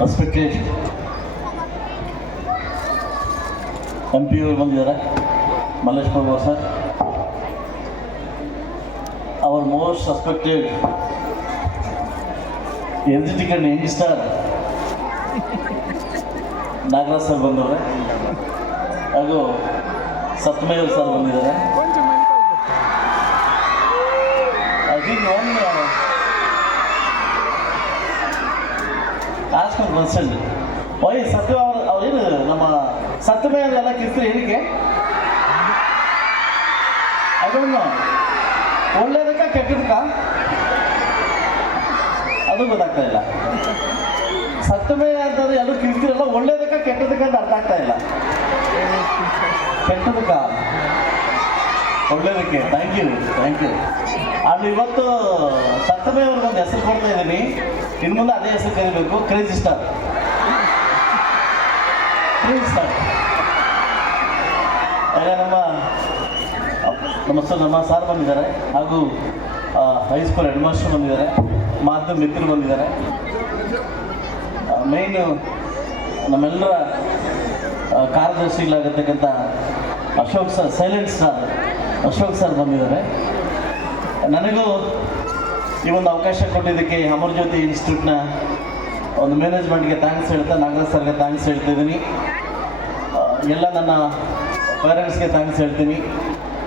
Respected M P ಬಂದಿದ್ದಾರೆ. Mallesh Babu sir. Our most suspected ಎನ್ಜಿಟಿಕೆಂಡ್ youngster Nagaraj sir ಬಂದವ್ರೆ. ಹಾಗೂ ಸತ್ಮೇವ್ ಸರ್ ಬಂದಿದ್ದಾರೆ. Ask my person why Satya ಅವ್ರು ಅವ್ರೇನು ನಮ್ಮ ಸತ್ಯಮೇ ಎಲ್ಲ ಕಿಸ್ತ್ರಿ ಏನಕ್ಕೆ ಅದನ್ನು ಒಳ್ಳೇದಕ್ಕ ಕೆಟ್ಟದಕ್ಕ? ಅದು ಗೊತ್ತಾಗ್ತಾ ಇಲ್ಲ. ಸತ್ಯಮೇ ಅಂತಂದ್ರೆ ಎಲ್ಲರೂ ಕಿರ್ತಿರಲ್ಲ ಒಳ್ಳೇದಕ್ಕ ಕೆಟ್ಟದಕ್ಕ ಅಂತ ಅರ್ಥ ಆಗ್ತಾ ಇಲ್ಲ. ಕೆಟ್ಟದಕ್ಕ? ಒಳ್ಳೇದಕ್ಕೆ. ಥ್ಯಾಂಕ್ ಯು ಥ್ಯಾಂಕ್ ಯು ಅಲ್ಲಿ ಇವತ್ತು ಒಂದು ಹೆಸರು ಕೊಡ್ತಾ ಇದ್ದೀನಿ. ಇನ್ನು ಮುಂದೆ ಅದೇ ಹೆಸರು ಕರಿಬೇಕು. ಕ್ರೇಜಿ ಸ್ಟಾರ್ ಕ್ರೇಜಿ ಸ್ಟಾರ್ ಆಗ ನಮ್ಮ ನಮ್ಮ ನಮ್ಮ ಸಾರ್ ಬಂದಿದ್ದಾರೆ. ಹಾಗೂ ಹೈಸ್ಕೂಲ್ ಹೆಡ್ ಮಾಸ್ಟರ್ ಬಂದಿದ್ದಾರೆ. ಮಾಧ್ಯಮ ಮಿತ್ರರು ಬಂದಿದ್ದಾರೆ. ಮೇಯ್ನು ನಮ್ಮೆಲ್ಲರ ಕಾರ್ಯದರ್ಶಿಗಳಾಗಿರ್ತಕ್ಕಂಥ Ashok sir silent sir Ashok sir ಬಂದಿದ್ದಾರೆ. ನನಗೂ ಈ ಒಂದು ಅವಕಾಶ ಕೊಟ್ಟಿದ್ದಕ್ಕೆ ಅಮರ್ ಜ್ಯೋತಿ ಇನ್ಸ್ಟಿಟ್ಯೂಟ್ನ ಒಂದು ಮ್ಯಾನೇಜ್ಮೆಂಟ್ಗೆ ಥ್ಯಾಂಕ್ಸ್ ಹೇಳ್ತಾ, ನಾಗರಾಜ್ ಸರ್ಗೆ ಥ್ಯಾಂಕ್ಸ್ ಹೇಳ್ತಾ ಇದ್ದೀನಿ. ಎಲ್ಲ ನನ್ನ ಪೇರೆಂಟ್ಸ್ಗೆ ಥ್ಯಾಂಕ್ಸ್ ಹೇಳ್ತೀನಿ.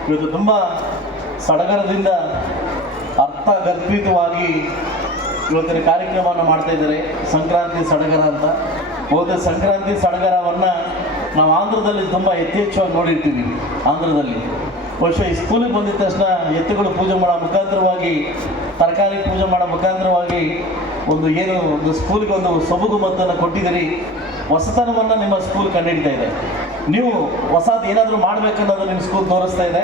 ಇವತ್ತು ತುಂಬ ಸಡಗರದಿಂದ ಅರ್ಥಗರ್ಭಿತವಾಗಿ ಇವತ್ತಿನ ಕಾರ್ಯಕ್ರಮವನ್ನು ಮಾಡ್ತಾ ಇದ್ದಾರೆ. ಸಂಕ್ರಾಂತಿ ಸಡಗರ ಅಂತ. ಹೋದ ಸಂಕ್ರಾಂತಿ ಸಡಗರವನ್ನು ನಾವು ಆಂಧ್ರದಲ್ಲಿ ತುಂಬ ಯಥೇಚ್ಛವಾಗಿ ನೋಡಿರ್ತೀವಿ. ಆಂಧ್ರದಲ್ಲಿ ಬಹುಶಃ ಈ ಸ್ಕೂಲಿಗೆ ಬಂದಿದ್ದ ತಕ್ಷಣ ಎತ್ತುಗಳು ಪೂಜೆ ಮಾಡೋ ಮುಖಾಂತರವಾಗಿ, ತರಕಾರಿ ಪೂಜೆ ಮಾಡೋ ಮುಖಾಂತರವಾಗಿ ಒಂದು ಏನು ಒಂದು ಸ್ಕೂಲ್ಗೆ ಒಂದು ಸೊಬಗು ಮತ್ತನ್ನು ಕೊಟ್ಟಿದ್ದೀರಿ. ಹೊಸತನವನ್ನು ನಿಮ್ಮ ಸ್ಕೂಲ್ ಕಂಡುಹಿಡ್ತಾ ಇದೆ. ನೀವು ಹೊಸದು ಏನಾದರೂ ಮಾಡಬೇಕನ್ನೋದು ನಿಮ್ಮ ಸ್ಕೂಲ್ ತೋರಿಸ್ತಾ ಇದೆ.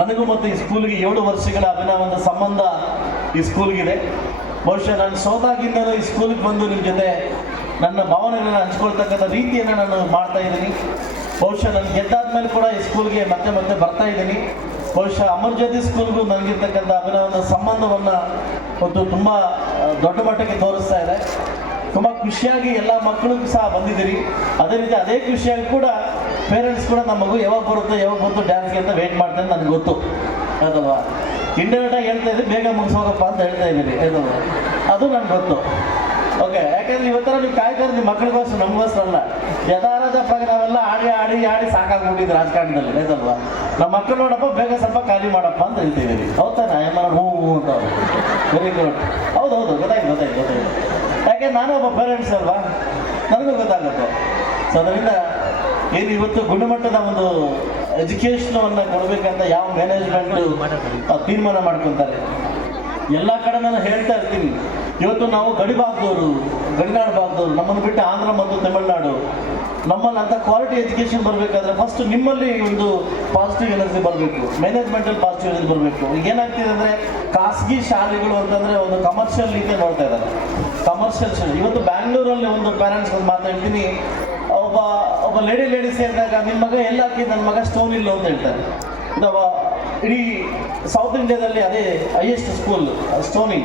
ನನಗೂ ಮತ್ತು ಈ ಸ್ಕೂಲ್ಗೆ ಏಳು ವರ್ಷಗಳ ಅಭಿನವ ಸಂಬಂಧ ಈ ಸ್ಕೂಲ್ಗಿದೆ. ಬಹುಶಃ ನಾನು ಸೋತಾಗಿಂದನೂ ಈ ಸ್ಕೂಲ್ಗೆ ಬಂದು ನಿಮ್ಮ ಜೊತೆ ನನ್ನ ಭಾವನೆಗಳನ್ನು ಹಂಚ್ಕೊಳ್ತಕ್ಕಂಥ ರೀತಿಯನ್ನು ನಾನು ಮಾಡ್ತಾ ಇದ್ದೀನಿ. ಬಹುಶಃ ನಾನು ಗೆದ್ದಾದ್ಮೇಲೆ ಕೂಡ ಈ ಸ್ಕೂಲ್ಗೆ ಮತ್ತೆ ಮತ್ತೆ ಬರ್ತಾ ಇದ್ದೀನಿ. ಬಹುಶಃ ಅಮರ್ ಜ್ಯೋತಿ ಸ್ಕೂಲ್ಗೂ ನನಗಿರ್ತಕ್ಕಂಥ ಅಭಿನವನ ಸಂಬಂಧವನ್ನು ಒಂದು ತುಂಬ ದೊಡ್ಡ ಮಟ್ಟಕ್ಕೆ ತೋರಿಸ್ತಾ ಇದೆ. ತುಂಬ ಖುಷಿಯಾಗಿ ಎಲ್ಲ ಮಕ್ಕಳಿಗೂ ಸಹ ಬಂದಿದ್ದೀರಿ. ಅದೇ ರೀತಿ ಅದೇ ಖುಷಿಯಾಗಿ ಕೂಡ ಪೇರೆಂಟ್ಸ್ ಕೂಡ ನಮ್ಮ ಮಗು ಯಾವಾಗ ಬರುತ್ತೆ, ಯಾವಾಗ ಬಂತು ಡ್ಯಾನ್ಸ್ಗೆ ಅಂತ ವೇಟ್ ಮಾಡ್ತಾರೆ ನನಗೆ ಗೊತ್ತು. ಹೌದಲ್ವಾ ಇಂಡೈರೆಕ್ಟಾಗಿ ಹೇಳ್ತಾ ಇದ್ದೀನಿ ಬೇಗ ಮುಗಿಸೋಗಪ್ಪ ಅಂತ ಹೇಳ್ತಾ ಇದ್ದೀನಿ. ಅದು ನನಗೆ ಗೊತ್ತು. ಯಾಕಂದ್ರೆ ಇವತ್ತರ ನೀವು ಕಾಯ್ತಾರೆ, ನಿಮ್ಮ ಮಕ್ಕಳಿಗೋಸ್ಕರ ನಮಗೋಸ್ಕರ ಅಲ್ಲ ಯಥಾರಾಧ ಪ್ರಕಾರ ನಾವೆಲ್ಲ ಆಡಿ ಆಡಿ ಆಡಿ ಸಾಕಾಗ್ಬಿಟ್ಟಿದ್ದು ರಾಜಕಾರಣದಲ್ಲಿ, ಆಯ್ತಲ್ವಾ? ನಮ್ಮ ಮಕ್ಕಳು ನೋಡಪ್ಪ, ಬೇಗ ಸ್ವಲ್ಪ ಖಾಲಿ ಮಾಡಪ್ಪ ಅಂತ ಹೇಳ್ತಿದ್ದೀವಿ ಹೌದಾನ ಏನಾರ ಹೂ ಹೂ ಅಂತ ವೆರಿ ಗುಡ್ ಹೌದು ಹೌದು, ಗೊತ್ತಾಯ್ತು ಗೊತ್ತಾಯ್ತು ಗೊತ್ತಾಯ್ತು. ಯಾಕೆ, ನಾನು ಒಬ್ಬ ಪೇರೆಂಟ್ಸ್ ಅಲ್ವಾ? ನನಗೂ ಗೊತ್ತಾಗುತ್ತೆ. ಸೊ ಅದರಿಂದ ಏನು ಇವತ್ತು ಗುಣಮಟ್ಟದ ಒಂದು ಎಜುಕೇಶನವನ್ನು ಕೊಡಬೇಕಂತ ಯಾವ ಮ್ಯಾನೇಜ್ಮೆಂಟ್ ತೀರ್ಮಾನ ಮಾಡ್ಕೊತಾರೆ? ಎಲ್ಲ ಕಡೆ ನಾನು ಹೇಳ್ತಾ ಇರ್ತೀನಿ. ಇವತ್ತು ನಾವು ಗಡಿ ಭಾಗದವರು, ಗಡಿನಾಡು ಭಾಗದವರು, ನಮ್ಮನ್ನು ಬಿಟ್ಟು ಆಂಧ್ರ ಮತ್ತು ತಮಿಳುನಾಡು. ನಮ್ಮಲ್ಲಿ ಅಂತ ಕ್ವಾಲಿಟಿ ಎಜುಕೇಶನ್ ಬರಬೇಕಾದ್ರೆ ಫಸ್ಟ್ ನಿಮ್ಮಲ್ಲಿ ಒಂದು ಪಾಸಿಟಿವ್ ಎನರ್ಜಿ ಬರಬೇಕು. ಮ್ಯಾನೇಜ್ಮೆಂಟಲ್ಲಿ ಪಾಸಿಟಿವ್ ಎನರ್ಜಿ ಬರಬೇಕು. ಈಗ ಏನಾಗ್ತಿದೆ ಅಂದರೆ ಖಾಸಗಿ ಶಾಲೆಗಳು ಅಂತಂದರೆ ಒಂದು ಕಮರ್ಷಿಯಲ್ ರೀತಿ ನೋಡ್ತಾ ಇದ್ದಾರೆ. ಕಮರ್ಷಿಯಲ್ ಶಾಲೆ. ಇವತ್ತು ಬ್ಯಾಂಗ್ಳೂರಲ್ಲಿ ಒಂದು ಪೇರೆಂಟ್ಸ್ ಒಂದು ಮಾತಾಡ್ತೀನಿ ಒಬ್ಬ ಒಬ್ಬ ಲೇಡಿ ಲೇಡಿ ಸೇರಿದಾಗ ನಿಮ್ಮ ಮಗ ಎಲ್ಲಾಕಿ ನನ್ನ ಮಗ ಸ್ಟೋನ್ ಇಲ್ಲ ಅಂತ ಹೇಳ್ತಾರೆ. ಇದು ಇಡೀ ಸೌತ್ ಇಂಡಿಯಾದಲ್ಲಿ ಅದೇ ಹೈಯೆಸ್ಟ್ ಸ್ಕೂಲ್ ಸ್ಟೋನಿ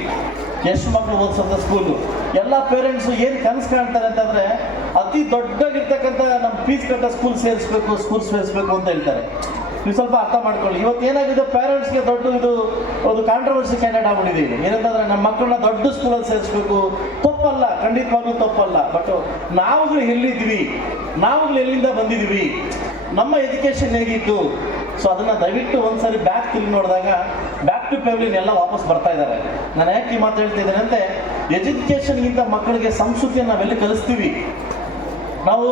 ಎಷ್ಟು ಮಕ್ಕಳು ಓದಿಸಂತ ಸ್ಕೂಲು ಎಲ್ಲ ಪೇರೆಂಟ್ಸು ಏನು ಕನಸು ಕಾಣ್ತಾರೆ ಅಂತಂದ್ರೆ ಅತಿ ದೊಡ್ಡಾಗಿರ್ತಕ್ಕಂಥ ನಮ್ಮ ಫೀಸ್ ಕಟ್ಟ ಸ್ಕೂಲ್ ಸೇರಿಸ್ಬೇಕು ಸ್ಕೂಲ್ ಸೇರಿಸ್ಬೇಕು ಅಂತ ಹೇಳ್ತಾರೆ. ನೀವು ಸ್ವಲ್ಪ ಅರ್ಥ ಮಾಡ್ಕೊಳ್ಳಿ. ಇವತ್ತು ಏನಾಗಿದೆ? ಪೇರೆಂಟ್ಸ್ಗೆ ದೊಡ್ಡ ಇದು, ಒಂದು ಕಾಂಟ್ರವರ್ಸಿ ಕ್ಯಾಂಡಿಡೇಟ್ ಆಗ್ಬಿಟ್ಟಿದೆ ಏನಂತಂದ್ರೆ ನಮ್ಮ ಮಕ್ಕಳನ್ನ ದೊಡ್ಡ ಸ್ಕೂಲಲ್ಲಿ ಸೇರಿಸ್ಬೇಕು. ತಪ್ಪಲ್ಲ, ಖಂಡಿತವಾಗ್ಲೂ ತಪ್ಪಲ್ಲ. ಬಟ್ ನಾವುಗಳು ಎಲ್ಲಿದ್ವಿ ನಾವುಗಳು ಎಲ್ಲಿಂದ ಬಂದಿದ್ವಿ ನಮ್ಮ ಎಜುಕೇಶನ್ ಹೇಗಿತ್ತು? ಸೊ ಅದನ್ನ ದಯವಿಟ್ಟು ಒಂದ್ಸರಿ ಬ್ಯಾಕ್ ತಿರುಗಿ ನೋಡಿದಾಗ ಬ್ಯಾಕ್ ಟು ಫ್ಯಾಮಿಲಿ ಎಲ್ಲ ವಾಪಸ್ ಬರ್ತಾ ಇದ್ದಾರೆ. ನಾನು ಯಾಕೆ ಈ ಮಾತು ಹೇಳ್ತಿದ್ದೇನೆ ಅಂದ್ರೆ ಎಜುಕೇಶನ್ಗಿಂತ ಮಕ್ಕಳಿಗೆ ಸಂಸ್ಕೃತಿಯನ್ನು ನಾವೆಲ್ಲಿ ಕಲಿಸ್ತೀವಿ? ನಾವು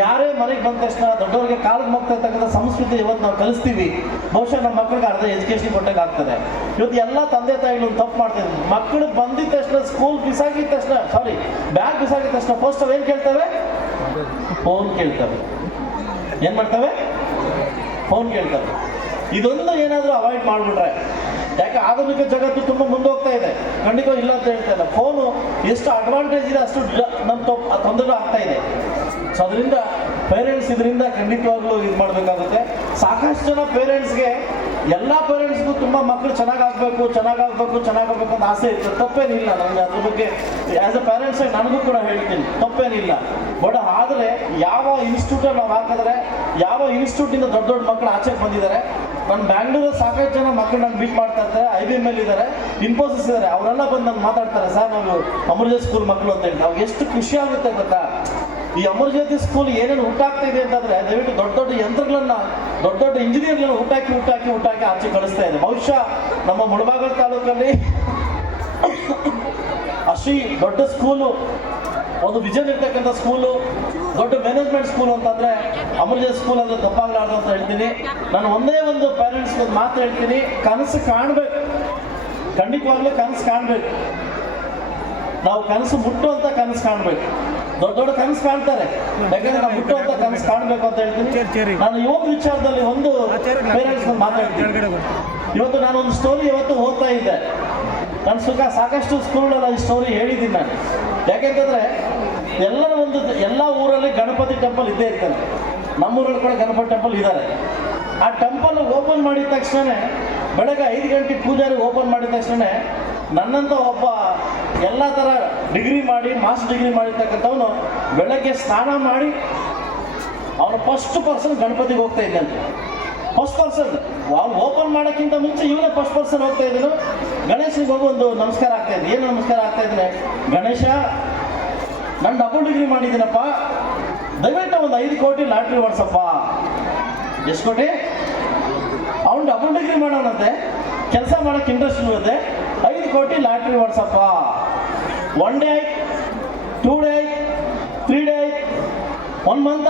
ಯಾರೇ ಮನೆಗೆ ಬಂದ ತಕ್ಷಣ ದೊಡ್ಡವರಿಗೆ ಕಾಲಕ್ಕೆ ಹೋಗ್ತಾ ಇರ್ತಕ್ಕಂಥ ಸಂಸ್ಕೃತಿ ಇವತ್ತು ನಾವು ಕಲಿಸ್ತೀವಿ, ಬಹುಶಃ ನಮ್ಮ ಮಕ್ಕಳಿಗೆ ಅರ್ಧ ಎಜುಕೇಶನ್ ಕೊಟ್ಟಾಗ ಆಗ್ತದೆ. ಇವತ್ತು ಎಲ್ಲ ತಂದೆ ತಾಯಿಗಳು ತಪ್ಪು ಮಾಡ್ತಿದ್ರು ಮಕ್ಕಳು ಬಂದಿದ ತಕ್ಷಣ ಸ್ಕೂಲ್ ಬಿಸಾಗಿದ ತಕ್ಷಣ ಸಾರಿ ಬ್ಯಾಗ್ ಬಿಸಾಗಿದ ತಕ್ಷಣ ಫಸ್ಟ್ ಏನು ಕೇಳ್ತವೆ? ಫೋನ್ ಕೇಳ್ತವೆ. ಏನು ಮಾಡ್ತವೆ? ಫೋನ್ ಕೇಳ್ತವೆ. ಇದೊಂದು ಏನಾದರೂ ಅವಾಯ್ಡ್ ಮಾಡಿಬಿಟ್ರೆ ಯಾಕೆ ಆಧುನಿಕ ಜಗತ್ತು ತುಂಬ ಮುಂದೆ ಹೋಗ್ತಾ ಇದೆ? ಖಂಡಿತ ಇಲ್ಲ ಅಂತ ಹೇಳ್ತಾ ಇಲ್ಲ. ಫೋನು ಎಷ್ಟು ಅಡ್ವಾಂಟೇಜ್ ಇದೆ, ಅಷ್ಟು ನಮ್ಮ ತೊಂದರೆ ಆಗ್ತಾ ಇದೆ. ಸೊ ಅದರಿಂದ ಪೇರೆಂಟ್ಸ್ ಇದರಿಂದ ಖಂಡಿತವಾಗ್ಲೂ ಇದು ಮಾಡಬೇಕಾಗುತ್ತೆ. ಸಾಕಷ್ಟು ಜನ ಪೇರೆಂಟ್ಸ್ಗೆ ಎಲ್ಲ ಪೇರೆಂಟ್ಸ್ ತುಂಬ ಮಕ್ಕಳು ಚೆನ್ನಾಗಾಗಬೇಕು ಚೆನ್ನಾಗಾಗಬೇಕು ಚೆನ್ನಾಗಾಗಬೇಕು ಅಂತ ಆಸೆ ಇರ್ತದೆ ತಪ್ಪೇನಿಲ್ಲ ನನಗೆ ಅದ್ರ ಬಗ್ಗೆ. ಆ್ಯಸ್ ಅ ಪೇರೆಂಟ್ಸ್ ನನಗೂ ಕೂಡ ಹೇಳ್ತೀನಿ, ತಪ್ಪೇನಿಲ್ಲ. ಬಟ್ ಆದರೆ ಯಾವ ಇನ್ಸ್ಟಿಟ್ಯೂಟಲ್ಲಿ ನಾವು ಹಾಕಿದ್ರೆ, ಯಾವ ಇನ್ಸ್ಟಿಟ್ಯೂಟಿಂದ ದೊಡ್ಡ ದೊಡ್ಡ ಮಕ್ಕಳು ಆಚೆಗೆ ಬಂದಿದ್ದಾರೆ ನನ್ನ ಬ್ಯಾಂಗ್ಳೂರಲ್ಲಿ ಸಾಕಷ್ಟು ಜನ ಮಕ್ಕಳು ನಂಗೆ ಮೀಟ್ ಮಾಡ್ತಾ ಇದ್ದಾರೆ ಐ ಬಿ ಎಂ ಎಲ್ ಇದ್ದಾರೆ ಇನ್ಫೋಸಿಸ್ ಇದ್ದಾರೆ, ಅವರೆಲ್ಲ ಬಂದು ನಂಗೆ ಮಾತಾಡ್ತಾರೆ, ಸರ್, ನಾವು ಅಮೃತ ಸ್ಕೂಲ್ ಮಕ್ಕಳು ಅಂತ ಹೇಳಿ. ನಾವು ಎಷ್ಟು ಖುಷಿ ಆಗುತ್ತೆ ಗೊತ್ತಾ? ಈ ಅಮರ್ಜ್ಯೋತಿ ಸ್ಕೂಲ್ ಏನೇನು ಹುಟ್ಟಾಗ್ತಾ ಇದೆ ಅಂತಂದ್ರೆ ದಯವಿಟ್ಟು ದೊಡ್ಡ ದೊಡ್ಡ ಯಂತ್ರಗಳನ್ನ, ದೊಡ್ಡ ದೊಡ್ಡ ಇಂಜಿನಿಯರ್ಗಳನ್ನ ಹುಟ್ಟಾಕಿ ಹುಟ್ಟಾಕಿ ಹುಟ್ಟಾಕಿ ಆಚೆ ಕಳಿಸ್ತಾ ಇದೆ. ಬಹುಶಃ ನಮ್ಮ ಮುಳಬಾಗಲ ತಾಲೂಕಲ್ಲಿ ಅಷ್ಟು ದೊಡ್ಡ ಸ್ಕೂಲು ಒಂದು ವಿಜನ್ ಇರ್ತಕ್ಕಂಥ ಸ್ಕೂಲು ದೊಡ್ಡ ಮ್ಯಾನೇಜ್ಮೆಂಟ್ ಸ್ಕೂಲ್ ಅಂತಂದ್ರೆ ಅಮೃತ ಸ್ಕೂಲ್ ಅಂದ್ರೆ ತಪ್ಪಾಗಲಾರ್ದು ಅಂತ ಹೇಳ್ತೀನಿ. ನಾನು ಒಂದೇ ಒಂದು ಪೇರೆಂಟ್ಸ್ ಮಾತ್ರ ಮಾತು ಹೇಳ್ತೀನಿ, ಕನಸು ಕಾಣಬೇಕು. ಖಂಡಿತವಾಗ್ಲೂ ಕನಸು ಕಾಣಬೇಕು. ನಾವು ಕನಸು ಮುಟ್ಟುವಂತ ಕನಸು ಕಾಣಬೇಕು. ದೊಡ್ಡ ದೊಡ್ಡ ಕನಸು ಕಾಣ್ತಾರೆ. ಯಾಕಂದ್ರೆ ನಾವು ಮುಟ್ಟುವಂತ ಕನಸು ಕಾಣಬೇಕು ಅಂತ ಹೇಳ್ತೀನಿ. ನಾನು ಈ ಒಂದು ವಿಚಾರದಲ್ಲಿ ಒಂದು. ಪೇರೆಂಟ್ಸ್ ಮಾತಾಡ್ತೀನಿ. ಇವತ್ತು ನಾನು ಒಂದು ಸ್ಟೋರಿ ಇವತ್ತು ಓದ್ತಾ ಇದ್ದೆ. ನನ್ನ ಸುಖ ಸಾಕಷ್ಟು ಸ್ಕೂಲಲ್ಲಿ ಈ ಸ್ಟೋರಿ ಹೇಳಿದ್ದೀನಿ ನಾನು. ಯಾಕೆಂತಂದ್ರೆ ಎಲ್ಲ ಒಂದು ಎಲ್ಲ ಊರಲ್ಲಿ ಗಣಪತಿ ಟೆಂಪಲ್ ಇದ್ದೇ ಇರ್ತಾನೆ ನಮ್ಮೂರಲ್ಲಿ ಕೂಡ ಗಣಪತಿ ಟೆಂಪಲ್ ಇದ್ದಾರೆ ಆ ಟೆಂಪಲ್ ಓಪನ್ ಮಾಡಿದ ತಕ್ಷಣ ಬೆಳಗ್ಗೆ ಐದು ಗಂಟೆ ಪೂಜಾರಿ ಓಪನ್ ಮಾಡಿದ ತಕ್ಷಣ ನನ್ನಂತ ಒಬ್ಬ ಎಲ್ಲ ಥರ ಡಿಗ್ರಿ ಮಾಡಿ ಮಾಸ್ಟರ್ ಡಿಗ್ರಿ ಮಾಡಿರ್ತಕ್ಕಂಥವನು ಬೆಳಗ್ಗೆ ಸ್ನಾನ ಮಾಡಿ ಅವನು ಫಸ್ಟ್ ಪರ್ಸನ್ ಗಣಪತಿಗೆ ಹೋಗ್ತಾ ಇದ್ದಂತೆ ಫಸ್ಟ್ ಪರ್ಸನ್ ಅವ್ನು ಓಪನ್ ಮಾಡೋಕ್ಕಿಂತ ಮುಂಚೆ ಇವನೇ ಫಸ್ಟ್ ಪರ್ಸನ್ ಹೋಗ್ತಾ ಇದ್ದನು ಗಣೇಶನಿಗೆ ಹೋಗಿ ಒಂದು ನಮಸ್ಕಾರ ಆಗ್ತಾ ಇದ್ದೆ. ಏನು ನಮಸ್ಕಾರ ಆಗ್ತಾ ಇದ್ರೆ ಗಣೇಶ, ನಾನು ಡಬಲ್ ಡಿಗ್ರಿ ಮಾಡಿದ್ದೀನಪ್ಪ. ದಯವಿಟ್ಟು ಒಂದು ಐದು ಕೋಟಿ ಲಾಟ್ರಿ ಓಡಿಸಪ್ಪ. ಎಷ್ಟು ಕೋಟಿ? ಅವ್ನು ಡಬಲ್ ಡಿಗ್ರಿ ಮಾಡೋಣಂತೆ ಕೆಲಸ ಮಾಡೋಕ್ಕೆ ಇಂಟ್ರೆಸ್ಟ್ ಇರುತ್ತೆ ಕೋಟಿ ಲಾಟ್ರಿ ಓಡಿಸಪ್ಪ ಒನ್ ಡೇ ಆಯ್ತು ಟೂ ಡೇ ಆಯ್ತು ತ್ರೀ ಡೇ ಆಯ್ತು ಒನ್ ಮಂತ್